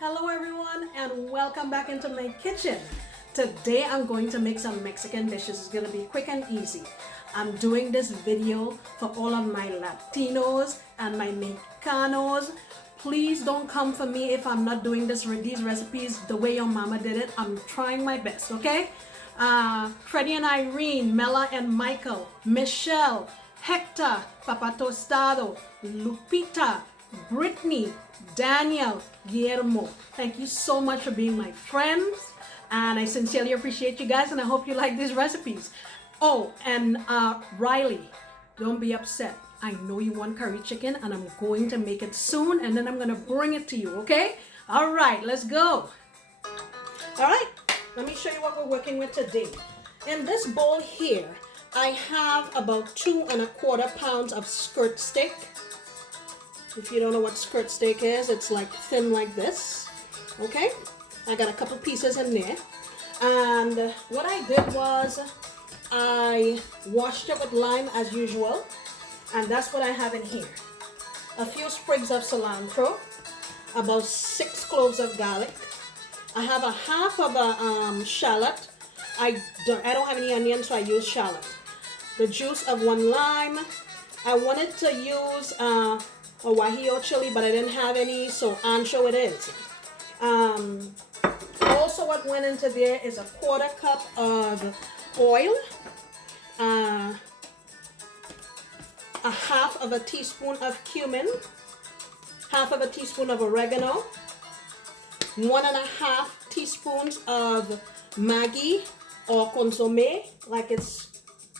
Hello everyone and welcome back into my kitchen. Today I'm going to make some Mexican dishes. It's going to be quick and easy. I'm doing this video for all of my Latinos and my Mexicanos. Please don't come for me if I'm not doing these recipes the way your mama did it. I'm trying my best, okay? Freddie and Irene, Mela and Michael, Michelle, Hector, Papa Tostado, Lupita, Brittany, Daniel, Guillermo. Thank you so much for being my friends, and I sincerely appreciate you guys, and I hope you like these recipes. Oh, and Riley, don't be upset. I know you want curry chicken, and I'm going to make it soon, and then I'm going to bring it to you, okay? All right, let's go. All right, let me show you what we're working with today. In this bowl here, I have about 2 1/4 pounds of skirt steak. If you don't know what skirt steak is, it's like thin like this. Okay, I got a couple pieces in there, and what I did was I washed it with lime as usual, and that's what I have in here. A few sprigs of cilantro, about 6 cloves of garlic. I have a half of a shallot. I don't have any onion, so I use shallot. The juice of 1 lime. I wanted to use a guajillo chili, but I didn't have any, so ancho it is. Also what went into there is a 1/4 cup of oil, a half of a teaspoon of cumin, half of a teaspoon of oregano, 1 1/2 teaspoons of Maggi or consomme, like it's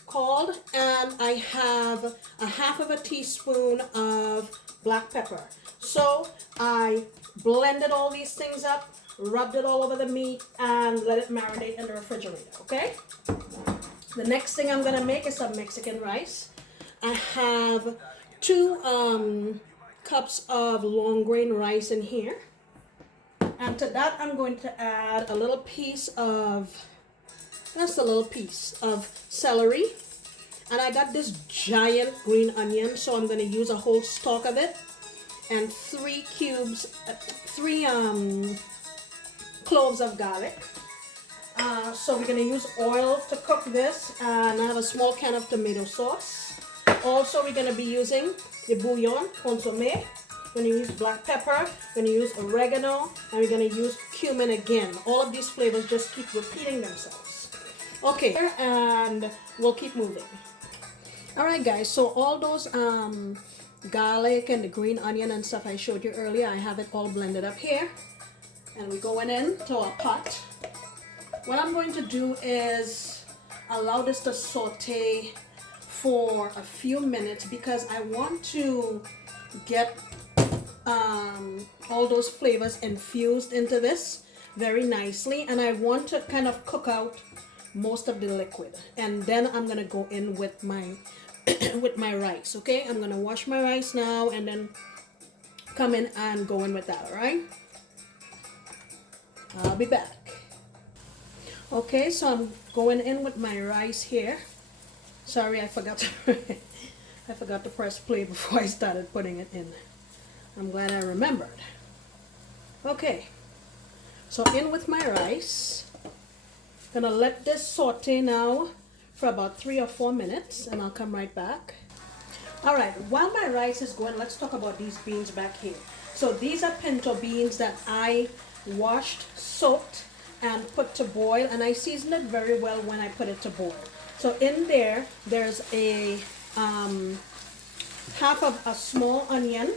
called, and I have a half of a teaspoon of black pepper. So I blended all these things up, rubbed it all over the meat, and let it marinate in the refrigerator, okay? The next thing I'm gonna make is some Mexican rice. I have 2 cups of long grain rice in here. And to that I'm going to add a little piece of, that's a little piece of celery. And I got this giant green onion, so I'm going to use a whole stalk of it. And 3 cloves of garlic. So we're going to use oil to cook this. And I have a small can of tomato sauce. Also, we're going to be using the bouillon, consomme. We're going to use black pepper. We're going to use oregano. And we're going to use cumin again. All of these flavors just keep repeating themselves. Okay, and we'll keep moving. Alright guys, so all those garlic and the green onion and stuff I showed you earlier, I have it all blended up here. And we're going into our pot. What I'm going to do is allow this to saute for a few minutes because I want to get all those flavors infused into this very nicely, and I want to kind of cook out most of the liquid, and then I'm gonna go in with my with my rice. Okay, I'm gonna wash my rice now and then come in and go in with that. All right, I'll be back. Okay, so I'm going in with my rice here. Sorry, I forgot to press play before I started putting it in. I'm glad I remembered. Okay, so in with my rice. Gonna let this saute now for about 3 or 4 minutes, and I'll come right back. All right, while my rice is going, let's talk about these beans back here. So these are pinto beans that I washed, soaked, and put to boil, and I seasoned it very well when I put it to boil. So in there's a half of a small onion,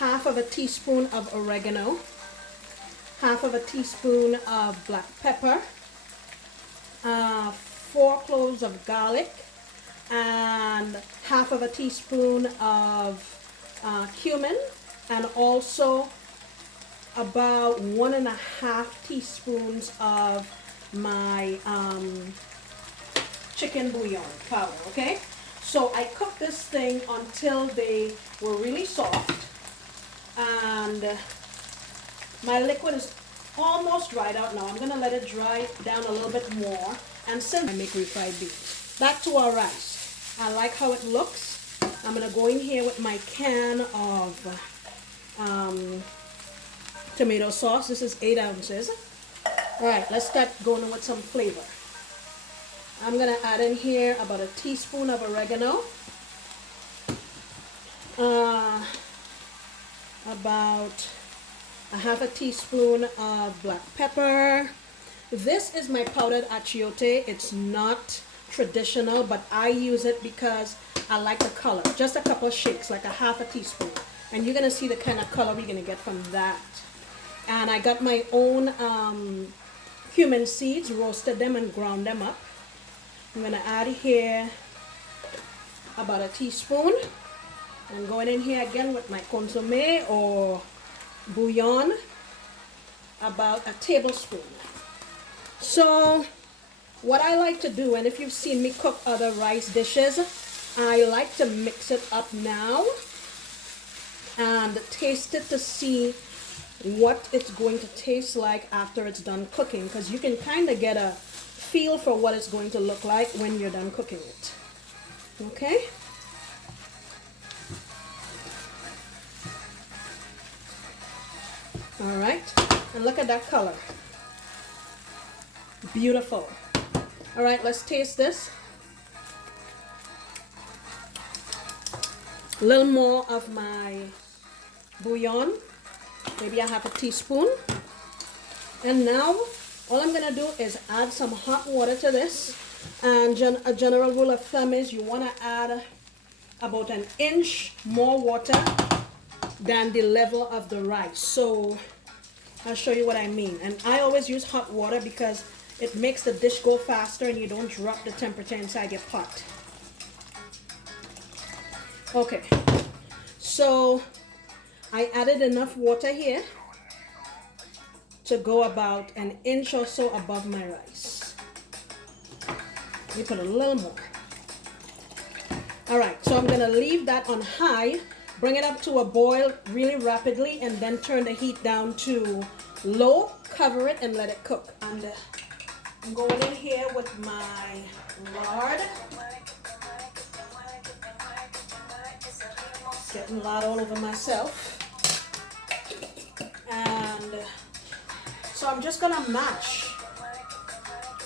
half of a teaspoon of oregano, half of a teaspoon of black pepper, 4 cloves of garlic, and half of a teaspoon of cumin, and also about 1 1/2 teaspoons of my chicken bouillon powder. Okay, so I cooked this thing until they were really soft, and my liquid is almost dried out now. I'm going to let it dry down a little bit more. And since I make refried beans, back to our rice. I like how it looks. I'm going to go in here with my can of tomato sauce. This is 8 ounces. All right, let's start going with some flavor. I'm gonna add in here about a teaspoon of oregano, about a half a teaspoon of black pepper. This is my powdered achiote. It's not traditional, but I use it because I like the color. Just a couple of shakes, like a half a teaspoon. And you're gonna see the kind of color we're gonna get from that. And I got my own cumin seeds, roasted them and ground them up. I'm gonna add here about a teaspoon. I'm going in here again with my consommé or bouillon, about a tablespoon. So what I like to do, and if you've seen me cook other rice dishes, I like to mix it up now and taste it to see what it's going to taste like after it's done cooking, because you can kind of get a feel for what it's going to look like when you're done cooking it. Okay? All right, and look at that color. Beautiful. All right, let's taste this. A little more of my bouillon, maybe a half a teaspoon. And now all I'm gonna do is add some hot water to this. And a general rule of thumb is you wanna add about an inch more water than the level of the rice. So I'll show you what I mean. And I always use hot water because it makes the dish go faster and you don't drop the temperature inside your pot. Okay, so I added enough water here to go about an inch or so above my rice. Let me put a little more. All right, so I'm gonna leave that on high, bring it up to a boil really rapidly, and then turn the heat down to low, cover it, and let it cook. And I'm going in here with my lard. Getting lard all over myself. And so I'm just gonna mash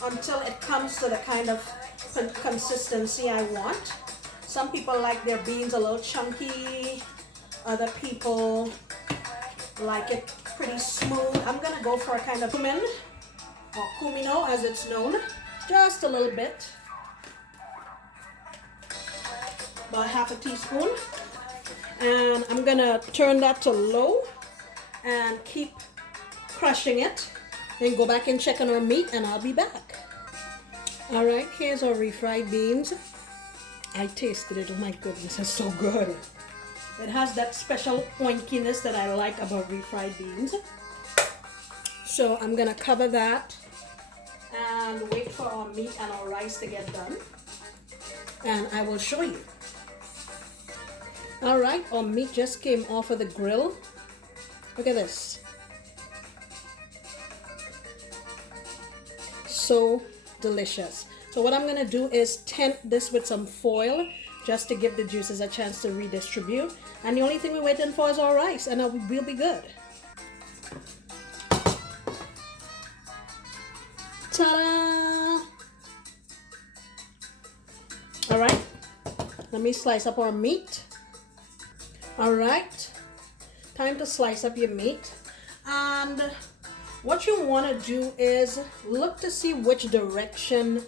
until it comes to the kind of consistency I want. Some people like their beans a little chunky. Other people like it pretty smooth. I'm gonna go for a kind of cumin, or cumino as it's known. Just a little bit. About half a teaspoon. And I'm gonna turn that to low and keep crushing it. Then go back and check on our meat and I'll be back. All right, here's our refried beans. I tasted it, oh my goodness, it's so good. It has that special oinkiness that I like about refried beans. So I'm gonna cover that and wait for our meat and our rice to get done. And I will show you. All right, our meat just came off of the grill. Look at this. So delicious. So what I'm gonna do is tent this with some foil just to give the juices a chance to redistribute. And the only thing we're waiting for is our rice, and we'll be good. Ta-da! All right, let me slice up our meat. All right, time to slice up your meat. And what you want to do is look to see which direction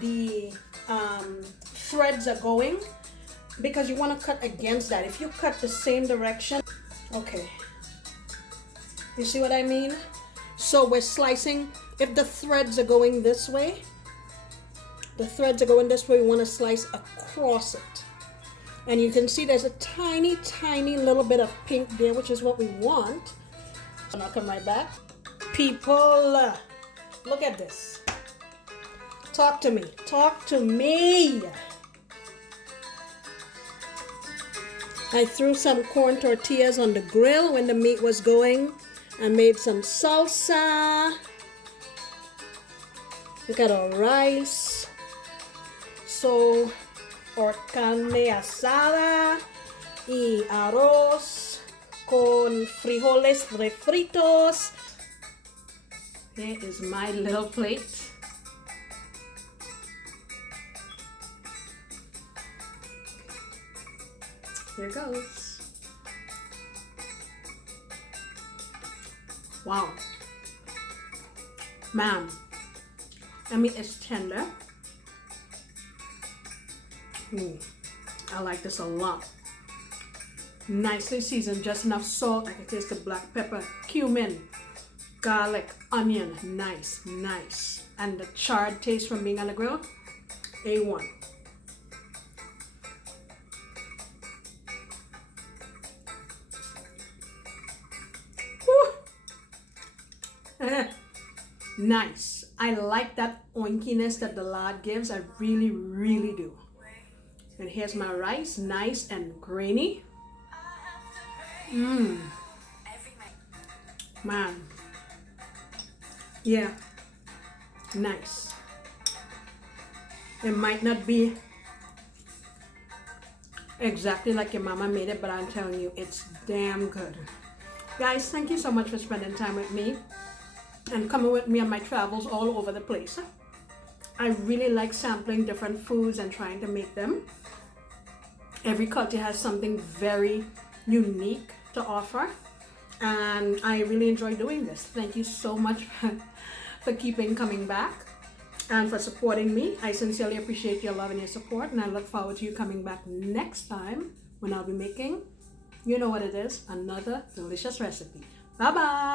the threads are going, because you want to cut against that. If you cut the same direction, okay, you see what I mean? So we're slicing, if the threads are going this way, we want to slice across it. And you can see there's a tiny, tiny little bit of pink there, which is what we want. And I'll come right back. People, look at this. Talk to me. Talk to me. I threw some corn tortillas on the grill when the meat was going. I made some salsa. Look at our rice. So, our carne asada y arroz con frijoles refritos. Here is my little plate. Here goes. Wow. Man, the meat is tender. I like this a lot. Nicely seasoned, just enough salt. I can taste the black pepper, cumin, garlic, onion. Nice, nice. And the charred taste from being on the grill, A1. Nice. I like that oinkiness that the lard gives. I really, really do. And here's my rice, nice and grainy. Man. Yeah. Nice. It might not be exactly like your mama made it, but I'm telling you, it's damn good. Guys, thank you so much for spending time with me and coming with me on my travels all over the place. I really like sampling different foods and trying to make them. Every culture has something very unique to offer, and I really enjoy doing this. Thank you so much for keeping coming back and for supporting me. I sincerely appreciate your love and your support, and I look forward to you coming back next time when I'll be making, you know what it is, another delicious recipe. Bye bye.